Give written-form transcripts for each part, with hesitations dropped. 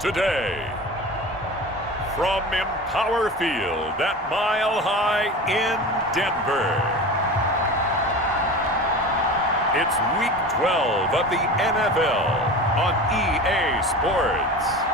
Today, from Empower Field at Mile High in Denver, it's Week 12 of the NFL on EA Sports.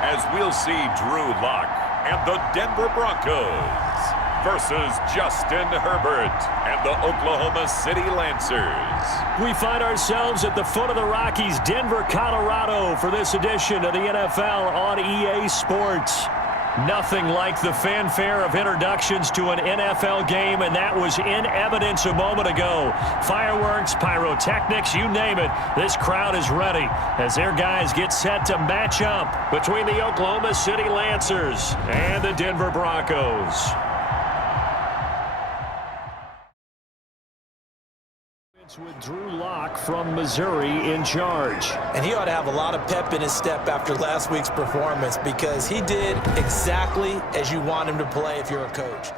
As we'll see Drew Lock and the Denver Broncos versus Justin Herbert and the Oklahoma City Lancers. We find ourselves at the foot of the Rockies, Denver, Colorado, for this edition of the NFL on EA Sports. Nothing like the fanfare of introductions to an NFL game, and that was in evidence a moment ago. Fireworks, pyrotechnics, you name it. This crowd is ready as their guys get set to match up between the Oklahoma City Lancers and the Denver Broncos. With Drew Lock from Missouri in charge. And he ought to have a lot of pep in his step after last week's performance because he did exactly as you want him to play if you're a coach.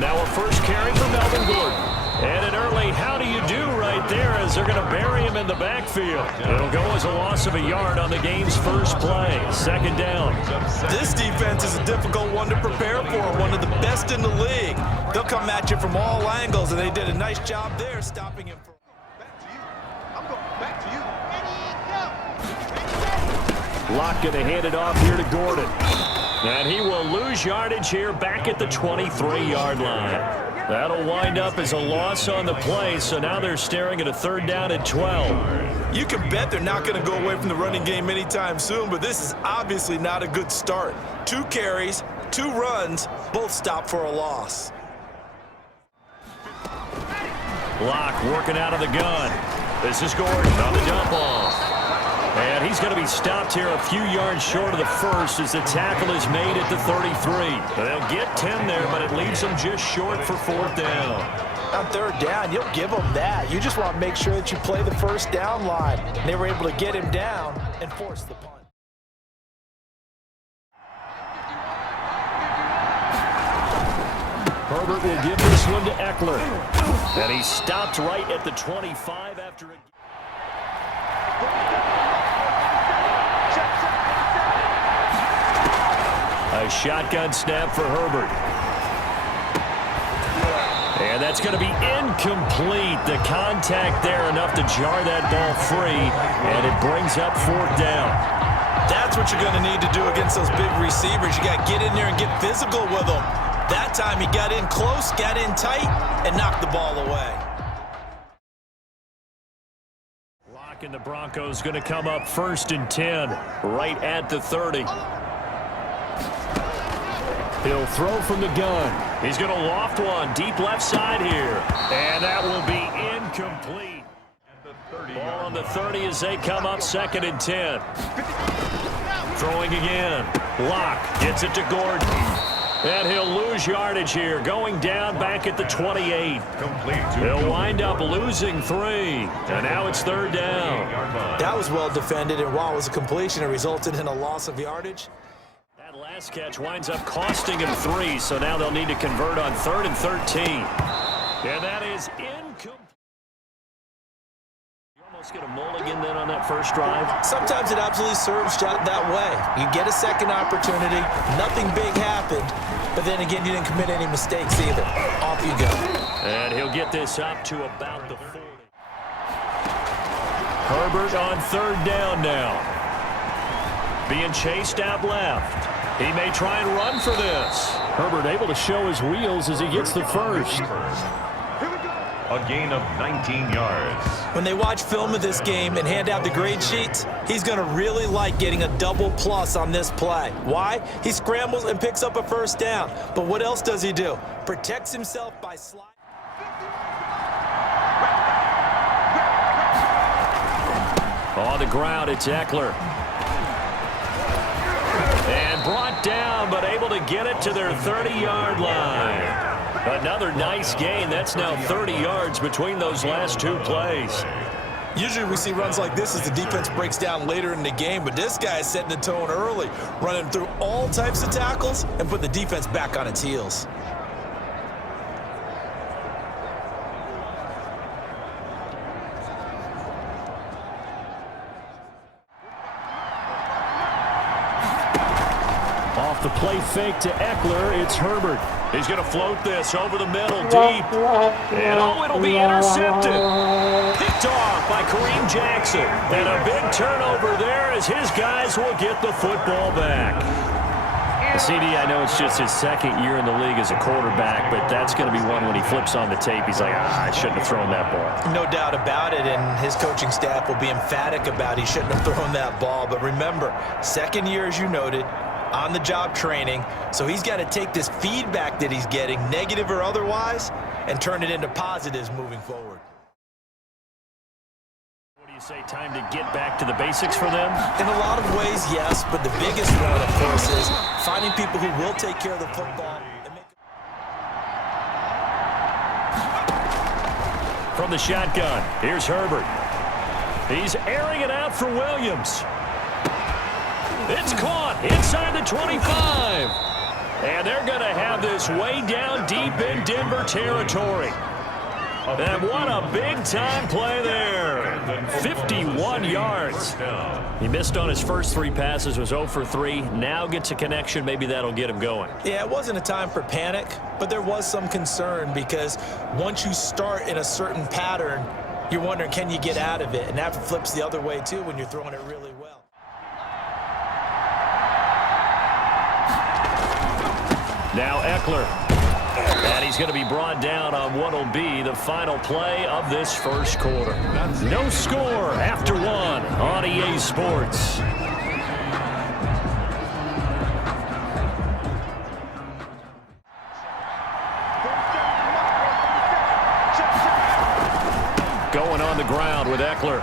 Now a first carry for Melvin Gordon. And an early how do you do right there as they're going to bury him in the backfield. It'll go as a loss of a yard on the game's first play. Second down. This defense is a difficult one to prepare for, one of the best in the league. They'll come at you from all angles, and they did a nice job there stopping him. Lock going to hand it off here to Gordon. And he will lose yardage here back at the 23-yard line. That'll wind up as a loss on the play, so now they're staring at a third down and 12. You can bet they're not going to go away from the running game anytime soon, but this is obviously not a good start. 2 carries, 2 runs, both stopped for a loss. Lock working out of the gun. This is Gordon on the dump off. And he's going to be stopped here a few yards short of the first as the tackle is made at the 33. They'll get 10 there, but it leaves them just short for fourth down. On third down, you'll give them that. You just want to make sure that you play the first down line. And they were able to get him down and force the punt. Herbert will give this one to Eckler. And he stopped right at the 25 after a... A shotgun snap for Herbert. And that's going to be incomplete. The contact there enough to jar that ball free, and it brings up fourth down. That's what you're going to need to do against those big receivers. You got to get in there and get physical with them. That time he got in close, got in tight, and knocked the ball away. Lock and the Broncos going to come up first and 10, right at the 30. He'll throw from the gun. He's going to loft one deep left side here. And that will be incomplete. Ball on the 30 as they come up second and 10. Throwing again. Lock gets it to Gordon. And he'll lose yardage here. Going down back at the 28. He'll wind up losing 3. And now it's third down. That was well defended, and while it was a completion, it resulted in a loss of yardage. Last catch winds up costing him 3, so now they'll need to convert on 3rd and 13. And that is incomplete. You almost get a mulligan then on that first drive. Sometimes it absolutely serves that way. You get a second opportunity, nothing big happened, but then again, you didn't commit any mistakes either. Off you go. And he'll get this up to about the 40. Herbert on third down now. Being chased out left. He may try and run for this. Herbert able to show his wheels as he gets the first. A gain of 19 yards. When they watch film of this game and hand out the grade sheets, he's going to really like getting a double plus on this play. Why? He scrambles and picks up a first down. But what else does he do? Protects himself by sliding. On the ground, it's Eckler. And brought down, but able able to get it to their 30-yard line. Another nice gain. That's now 30 yards between those last two plays. Usually we see runs like this as the defense breaks down later in the game, but this guy is setting the tone early, running through all types of tackles and put the defense back on its heels. Off the play fake to Eckler, it's Herbert. He's going to float this over the middle, deep. And oh, it'll be intercepted. Picked off by Kareem Jackson. And a big turnover there as his guys will get the football back. CD, I know it's just his second year in the league as a quarterback, but that's going to be one when he flips on the tape. He's like, I shouldn't have thrown that ball. No doubt about it, and his coaching staff will be emphatic about he shouldn't have thrown that ball. But remember, second year, as you noted, on-the-job training, so he's got to take this feedback that he's getting, negative or otherwise, and turn it into positives moving forward. What do you say, time to get back to the basics for them? In a lot of ways, yes, but the biggest one, of course, is finding people who will take care of the football. From the shotgun, here's Herbert. He's airing it out for Williams. It's caught inside the 25. And they're going to have this way down deep in Denver territory. And what a big-time play there. 51 yards. He missed on his first three passes, was 0 for 3. Now gets a connection. Maybe that'll get him going. Yeah, it wasn't a time for panic, but there was some concern because once you start in a certain pattern, you're wondering, can you get out of it? And that flips the other way, too, when you're throwing it really well. Now Eckler. And he's going to be brought down on what will be the final play of this first quarter. No score after one on EA Sports. Going on the ground with Eckler.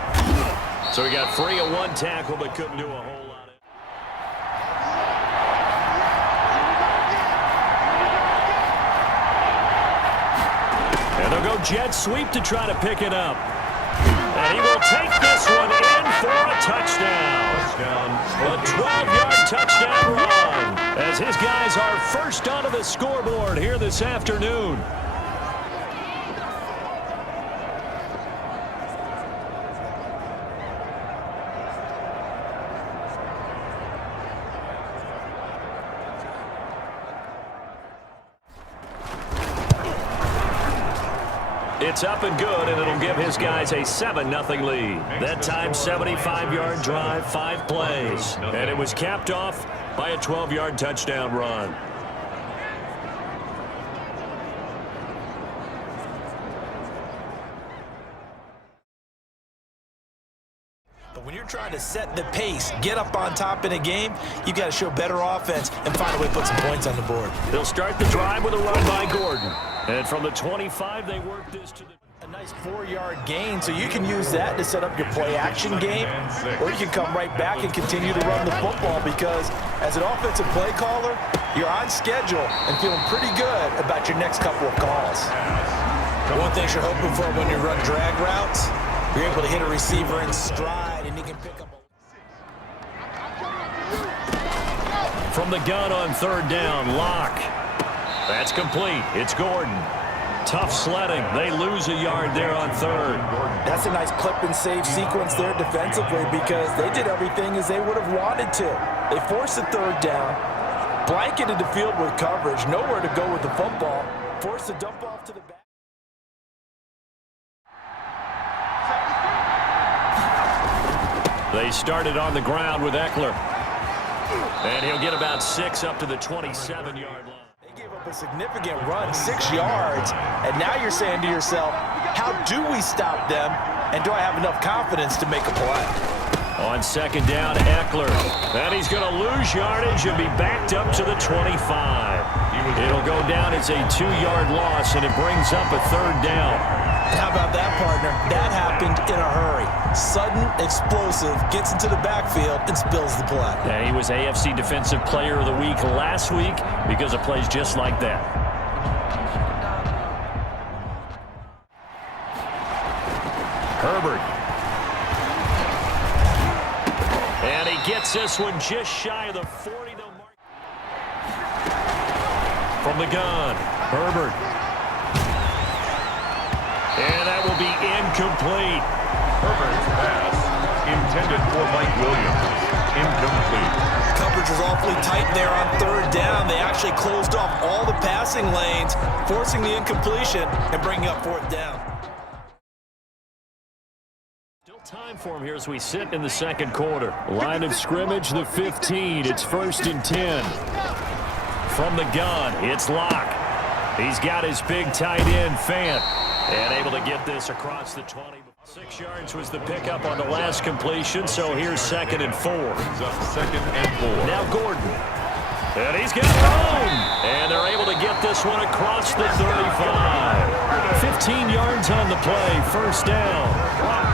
So he got free of one tackle but couldn't do a whole lot. They'll go jet sweep to try to pick it up. And he will take this one in for a touchdown. A 12-yard touchdown run as his guys are first onto the scoreboard here this afternoon. It's up and good, and it'll give his guys a 7-0 lead. That time, 75-yard drive, 5 plays. And it was capped off by a 12-yard touchdown run. But when you're trying to set the pace, get up on top in a game, you've got to show better offense and find a way to put some points on the board. They'll start the drive with a run by Gordon. And from the 25, they work this to the... A nice 4-yard gain, so you can use that to set up your play-action game, or you can come right back and continue to run the football because as an offensive play caller, you're on schedule and feeling pretty good about your next couple of calls. One thing you're hoping for when you run drag routes, you're able to hit a receiver in stride and he can pick up. From the gun on third down, Locke. That's complete. It's Gordon. Tough sledding. They lose a yard there on third. That's a nice clip and save sequence there defensively because they did everything as they would have wanted to. They forced the third down, blanketed the field with coverage, nowhere to go with the football, forced the dump off to the back. They started on the ground with Eckler. And he'll get about 6 up to the 27-yard line. They gave up a significant run, 6 yards, and now you're saying to yourself, how do we stop them, and do I have enough confidence to make a play? On second down, Eckler. And he's going to lose yardage and be backed up to the 25. It'll go down as a 2-yard loss, and it brings up a third down. How about that, partner? That happened in a hurry. Sudden explosive, gets into the backfield, and spills the play. And he was AFC Defensive Player of the Week last week because of plays just like that. Herbert. And he gets this one just shy of the 40. From the gun, Herbert. And that will be incomplete. Herbert's pass, intended for Mike Williams, incomplete. Coverage was awfully tight there on third down. They actually closed off all the passing lanes, forcing the incompletion and bringing up fourth down. Still time for him here as we sit in the second quarter. Line of scrimmage, the 15. It's 1st and 10. From the gun, it's Locke. He's got his big tight end, Fant, and able to get this across the 20. 6 yards was the pickup on the last completion, so here's 2nd and 4. Brings up 2nd and 4. Now Gordon. And he's got home. And they're able to get this one across the 35. 15 yards on the play, 1st down.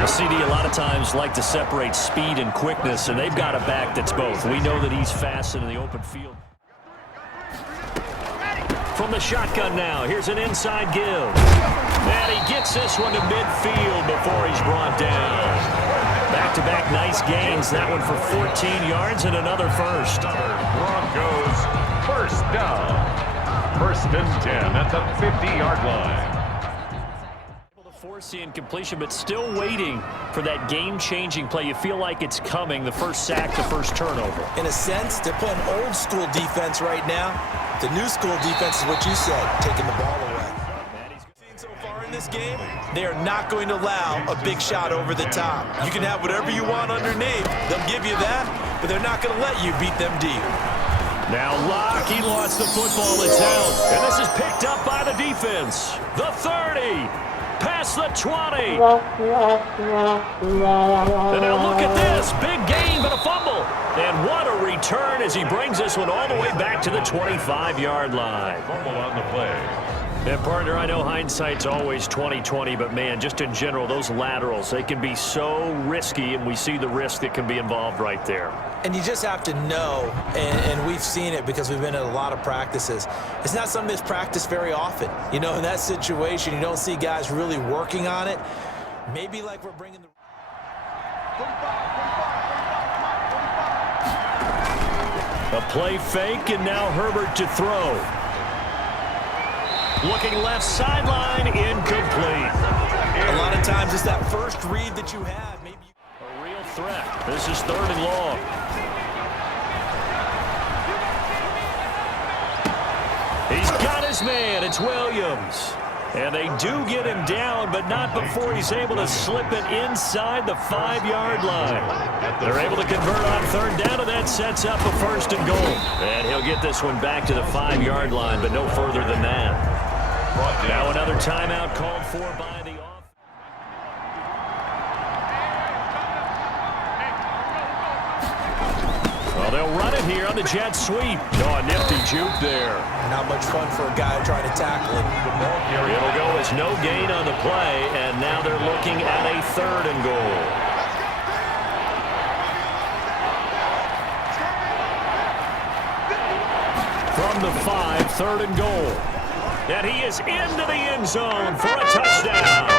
The CD a lot of times like to separate speed and quickness, and they've got a back that's both. We know that he's fast in the open field. From the shotgun now, here's an inside give. And he gets this one to midfield before he's brought down. Back-to-back nice gains. That one for 14 yards and another first. Broncos, 1st down. 1st and 10 at the 50-yard line. Able to force the incompletion, but still waiting for that game-changing play. You feel like it's coming, the first sack, the first turnover. In a sense, they're playing old-school defense right now. The new school defense is what you said, taking the ball away. So far in this game, they are not going to allow a big shot over the top. You can have whatever you want underneath. They'll give you that, but they're not going to let you beat them deep. Now Locke, he lost the football, it's out. And this is picked up by the defense. The 30, past the 20. And now look at this, big gain but a fumble. And what a return as he brings this one all the way back to the 25-yard line. Fumble on the play. And partner, I know hindsight's always 20/20, but man, just in general, those laterals, they can be so risky, and we see the risk that can be involved right there. And you just have to know, and we've seen it because we've been at a lot of practices. It's not something that's practiced very often. You know, in that situation, you don't see guys really working on it. Maybe like we're bringing the... A play fake, and now Herbert to throw. Looking left sideline, incomplete. A lot of times it's that first read that you have. Maybe a real threat. This is 3rd and long. He's got his man. It's Williams. And they do get him down, but not before he's able to slip it inside the 5-yard line. They're able to convert on 3rd down, and that sets up a 1st and goal. And he'll get this one back to the 5-yard line, but no further than that. Now another timeout called for by the offense. Well, they'll run it here on the jet sweep. Oh, a nifty juke there. Not much fun for a guy trying to tackle him. It'll go as no gain on the play, and now they're looking at a 3rd and goal. From the 5, 3rd and goal. And he is into the end zone for a touchdown.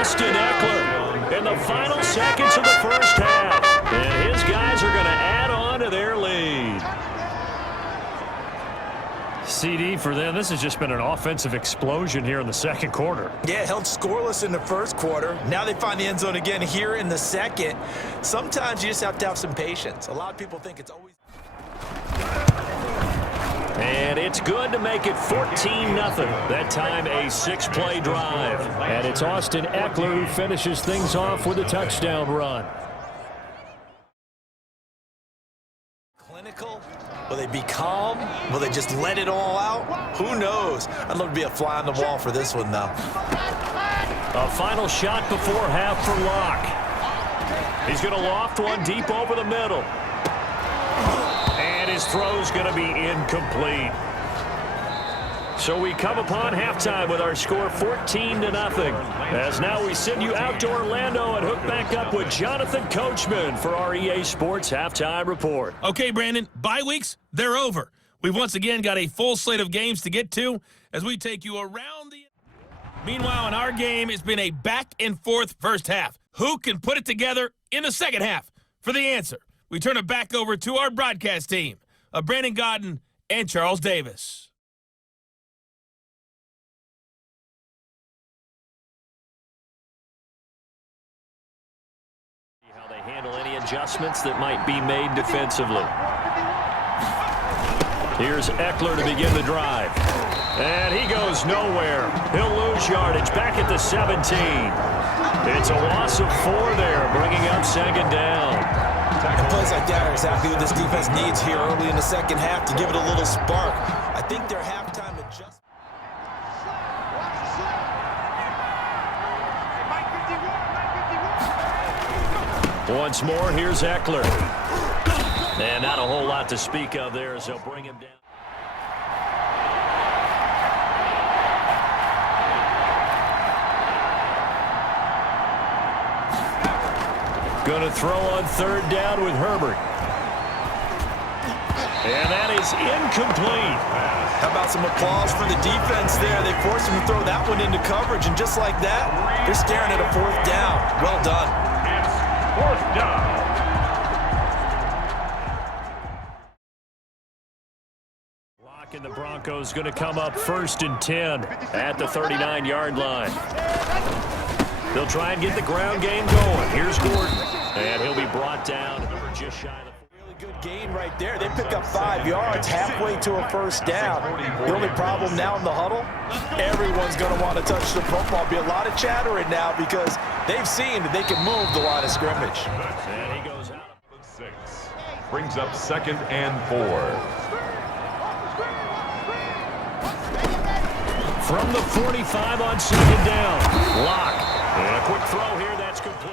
Austin Eckler in the final seconds of the first half. And his guys are going to add on to their lead. CD for them. This has just been an offensive explosion here in the second quarter. Yeah, held scoreless in the first quarter. Now they find the end zone again here in the second. Sometimes you just have to have some patience. A lot of people think it's always... And it's good to make it 14-0. That time a 6-play drive. And it's Austin Eckler who finishes things off with a touchdown run. Clinical? Will they be calm? Will they just let it all out? Who knows? I'd love to be a fly on the wall for this one, though. A final shot before half for Locke. He's going to loft one deep over the middle. And his throw's going to be incomplete. So we come upon halftime with our score 14-0. As now we send you out to Orlando and hook back up with Jonathan Coachman for our EA Sports Halftime Report. Okay, Brandon, bye weeks, they're over. We've once again got a full slate of games to get to as we take you around the... Meanwhile, in our game, it's been a back-and-forth first half. Who can put it together in the second half? For the answer, we turn it back over to our broadcast team of Brandon Godden and Charles Davis. How they handle any adjustments that might be made defensively. Here's Eckler to begin the drive. And he goes nowhere. He'll lose yardage back at the 17. It's a loss of 4 there, bringing up second down. And plays like that are exactly what this defense needs here early in the second half to give it a little spark. I think their halftime adjustment. Once more, here's Eckler. And not a whole lot to speak of there as they'll bring him down. Going to throw on third down with Herbert. And that is incomplete. How about some applause for the defense there? They forced him to throw that one into coverage, and just like that, they're staring at a 4th down. Well done. It's 4th down. And the Broncos going to come up 1st and 10 at the 39-yard line. They'll try and get the ground game going. Here's Gordon, and he'll be brought down just shy of the... Really good gain right there. They pick up 5 yards halfway to a 1st down. The only problem now in the huddle, everyone's going to want to touch the football. Be a lot of chattering now because they've seen that they can move the line of scrimmage. And he goes out of 6. Brings up 2nd and 4. From the 45 on 2nd down. Lock. And a quick throw here. That's complete.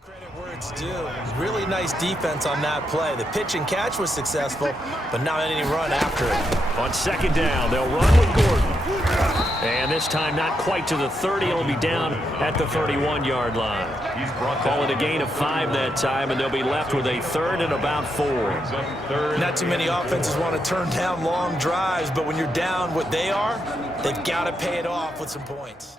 Credit where it's due. Really nice defense on that play. The pitch and catch was successful, but not any run after it. On 2nd down, they'll run with Gordon. And this time not quite to the 30. It'll be down at the 31-yard line. Call it a gain of 5 that time, and they'll be left with a 3rd and about 4. Not too many offenses want to turn down long drives, but when you're down what they are, they've got to pay it off with some points.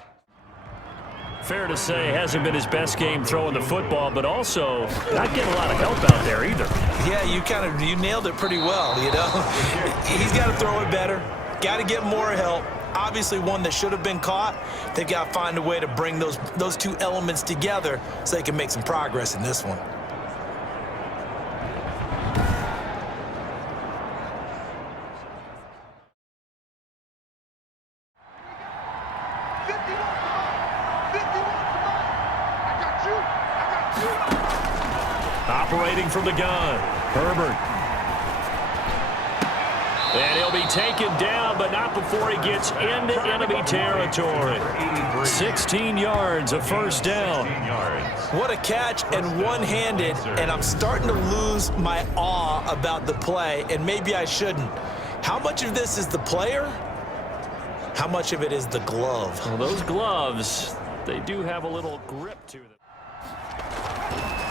Fair to say, hasn't been his best game throwing the football, but also not getting a lot of help out there either. Yeah, you nailed it pretty well, you know. He's got to throw it better, got to get more help. Obviously one that should have been caught. They've got to find a way to bring those 2 elements together so they can make some progress in this one. Operating from the gun, Herbert. And he'll be taken down, but not before he gets into enemy territory. 16 yards, a 1st down. What a catch, and one-handed, and I'm starting to lose my awe about the play, and maybe I shouldn't. How much of this is the player? How much of it is the glove? Well, those gloves, they do have a little grip to them.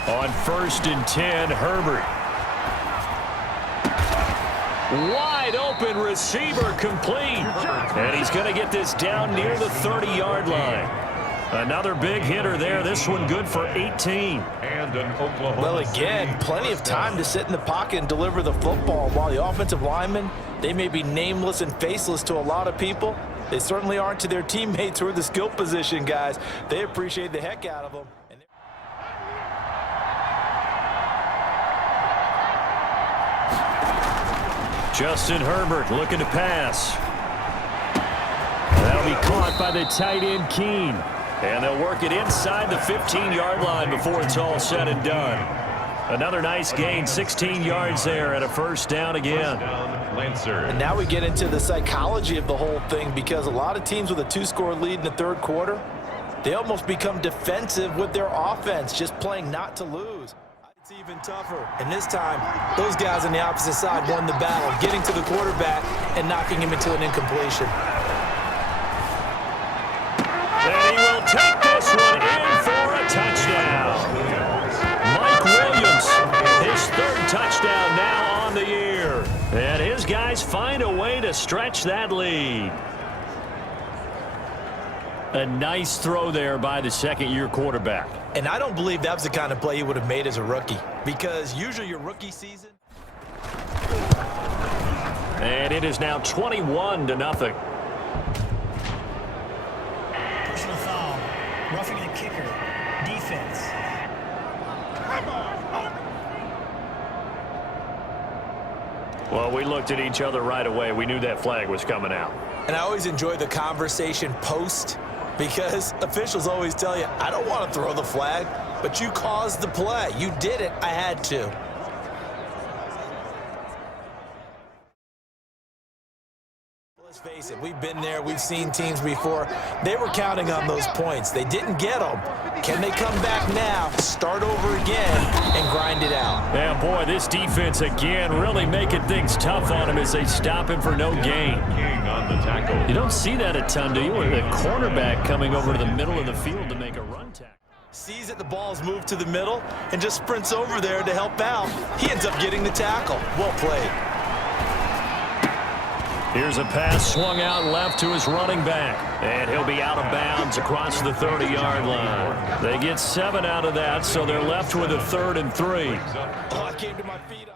On 1st and 10, Herbert. Wide open receiver complete. And he's going to get this down near the 30-yard line. Another big hitter there. This one good for 18. And an Oklahoma. Well, again, plenty of time to sit in the pocket and deliver the football. While the offensive linemen, they may be nameless and faceless to a lot of people, they certainly aren't to their teammates who are the skill position guys. They appreciate the heck out of them. Justin Herbert looking to pass. That'll be caught by the tight end, Keene. And they'll work it inside the 15-yard line before it's all said and done. Another nice gain, 16 yards there at a 1st down again. And now we get into the psychology of the whole thing, because a lot of teams with a 2-score lead in the 3rd quarter, they almost become defensive with their offense, just playing not to lose. It's even tougher. And this time, those guys on the opposite side won the battle, getting to the quarterback and knocking him into an incompletion. to stretch that lead. A nice throw there by the second-year quarterback. And I don't believe that was the kind of play he would have made as a rookie, because usually your rookie season. And it is now 21-0. Personal foul. Roughing the kicker. Defense. Well, we looked at each other right away. We knew that flag was coming out. And I always enjoy the conversation post, because officials always tell you, I don't want to throw the flag, but you caused the play. You did it. I had to. Let's face it, we've been there. We've seen teams before. They were counting on those points. They didn't get them. Can they come back now, start over again, and grind it out? Yeah, boy, this defense again really making things tough on him as they stop him for no gain. King on the tackle. You don't see that a ton, do you? With a cornerback coming over to the middle of the field to make a run tackle. Sees that the ball's moved to the middle and just sprints over there to help out. He ends up getting the tackle. Well played. Here's a pass swung out left to his running back. And he'll be out of bounds across the 30-yard line. They get 7 out of that, so they're left with a 3rd and 3. Oh, I came to my feet.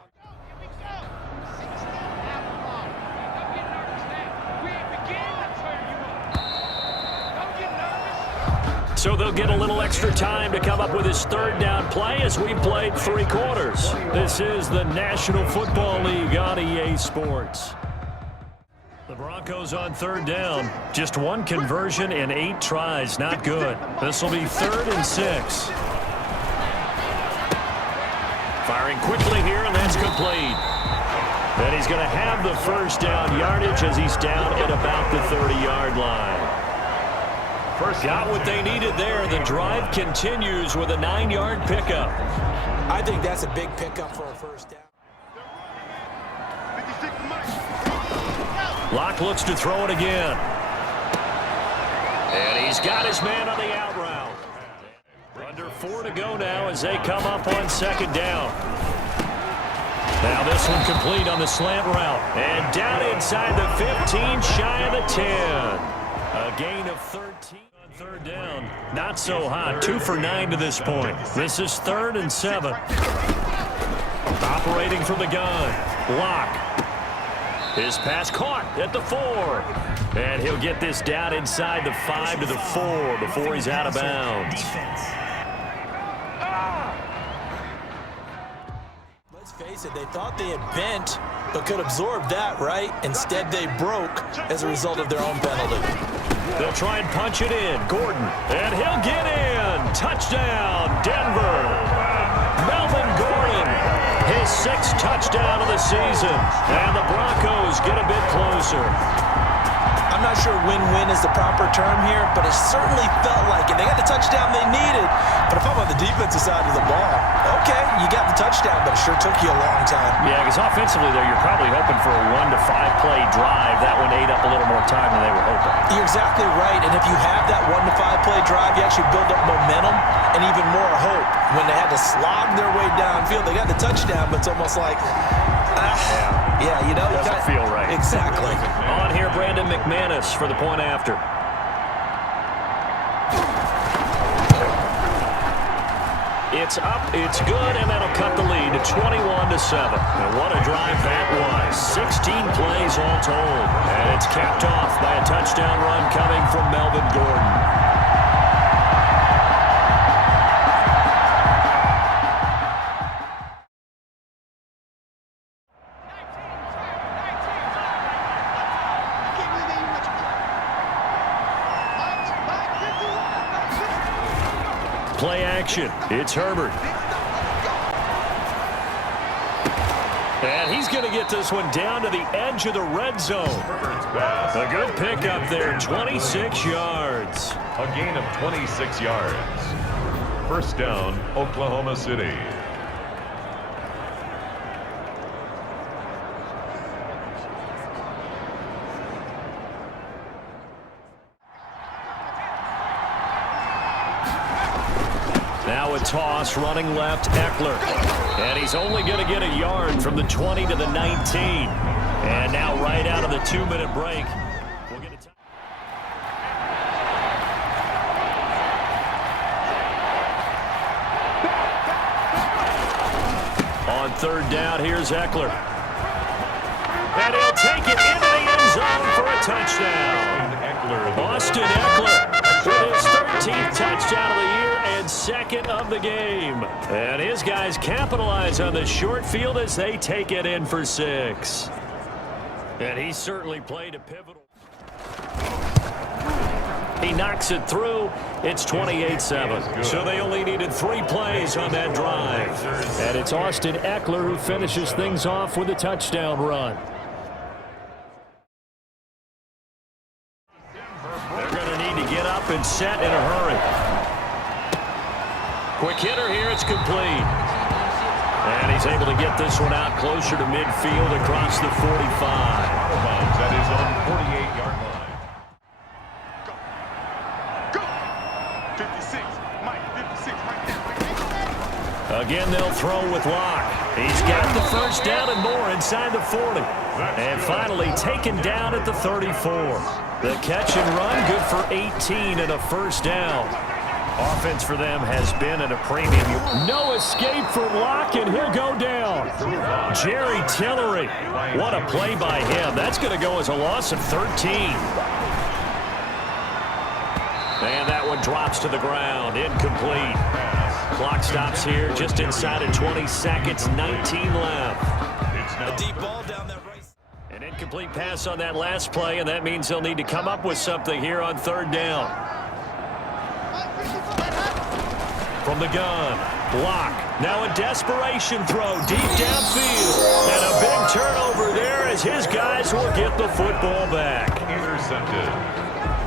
So they'll get a little extra time to come up with his 3rd down play as we played 3 quarters. This is the National Football League on EA Sports. The Broncos on 3rd down. Just 1 conversion in 8 tries. Not good. This will be 3rd and 6. Firing quickly here, and that's complete. And he's going to have the 1st down yardage as he's down at about the 30-yard line. Got what they needed there. The drive continues with a 9-yard pickup. I think that's a big pickup for a 1st down. Locke looks to throw it again. And he's got his man on the out route. Under 4 to go now as they come up on 2nd down. Now this one complete on the slant route. And down inside the 15, shy of the 10. A gain of 13 on 3rd down. Not so hot. 2 for 9 to this point. This is 3rd and 7. Operating from the gun. Locke. His pass caught at the 4. And he'll get this down inside the 5 to the 4 before he's out of bounds. Let's face it, they thought they had bent, but could absorb that, right? Instead, they broke as a result of their own penalty. They'll try and punch it in. Gordon. And he'll get in. Touchdown, Denver. Melvin Gordon. His 6th touchdown of the season. And the Broncos get a bit closer. I'm not sure win-win is the proper term here, but it certainly felt like it. They got the touchdown they needed, but if I'm on the defensive side of the ball, okay, you got the touchdown, but it sure took you a long time. Yeah, because offensively there, you're probably hoping for a 1 to 5 play drive. That one ate up a little more time than they were hoping. You're exactly right, and if you have that 1 to 5 play drive, you actually build up momentum and even more hope. When they had to slog their way downfield, they got the touchdown, but it's almost like, yeah, you know. Doesn't feel right. Exactly. On here, Brandon McManus for the point after. It's up, it's good, and that'll cut the lead to 21-7. And what a drive that was. 16 plays all told. And it's capped off by a touchdown run coming from Melvin Gordon. Play action. It's Herbert. And he's going to get this one down to the edge of the red zone. A good pickup there, 26 yards. A gain of 26 yards. 1st down, Oklahoma City. Now a toss, running left, Eckler. And he's only going to get a yard from the 20 to the 19. And now right out of the 2-minute break, we'll get a time. On third down, here's Eckler. And he'll take it into the end zone for a touchdown. Austin Eckler with his 13th touchdown of the year and second of the game. And his guys capitalize on the short field as they take it in for 6. And he certainly played a pivotal. He knocks it through. It's 28-7. So they only needed 3 plays on that drive. And it's Austin Eckler who finishes things off with a touchdown run. They're going to need to get up and set in a hurry. Quick hitter here. It's complete. And he's able to get this one out closer to midfield across the 45. That is on 48-yard line. Again, they'll throw with Locke. He's got the first down and more inside the 40. And finally taken down at the 34. The catch and run, good for 18 and a first down. Offense for them has been at a premium. No escape from Locke, and he'll go down. Jerry Tillery. What a play by him. That's going to go as a loss of 13. And that one drops to the ground. Incomplete. Clock stops here just inside of 20 seconds. 19 left. A deep ball down that right. An incomplete pass on that last play, and that means they'll need to come up with something here on third down. From the gun, Locke. Now a desperation throw deep downfield. And a big turnover there as his guys will get the football back. Intercepted.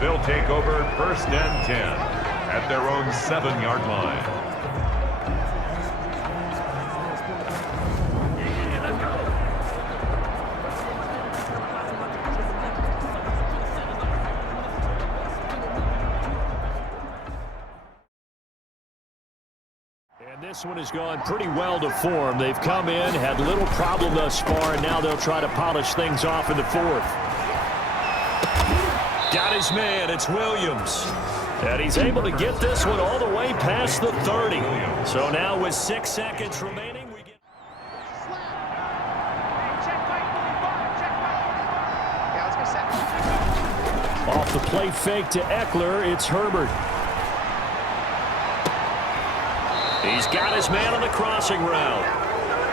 They'll take over first and 10 at their own 7-yard line. This one has gone pretty well to form. They've come in, had little problem thus far, and now they'll try to polish things off in the 4th. Got his man. It's Williams. And he's able to get this one all the way past the 30. So now with 6 seconds remaining, we get... Off the play fake to Eckler, it's Herbert. He's got his man on the crossing route.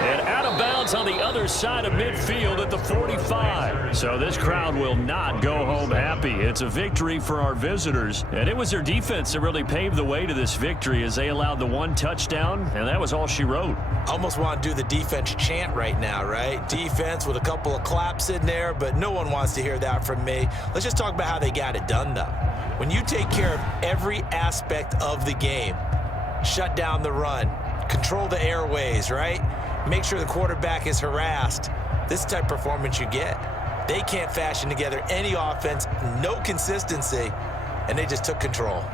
And out of bounds on the other side of midfield at the 45. So this crowd will not go home happy. It's a victory for our visitors. And it was their defense that really paved the way to this victory as they allowed the 1 touchdown. And that was all she wrote. I almost want to do the defense chant right now, right? Defense with a couple of claps in there, but no one wants to hear that from me. Let's just talk about how they got it done, though. When you take care of every aspect of the game, shut down the run, control the airways, right? Make sure the quarterback is harassed. This type of performance you get. They can't fashion together any offense, no consistency, and they just took control.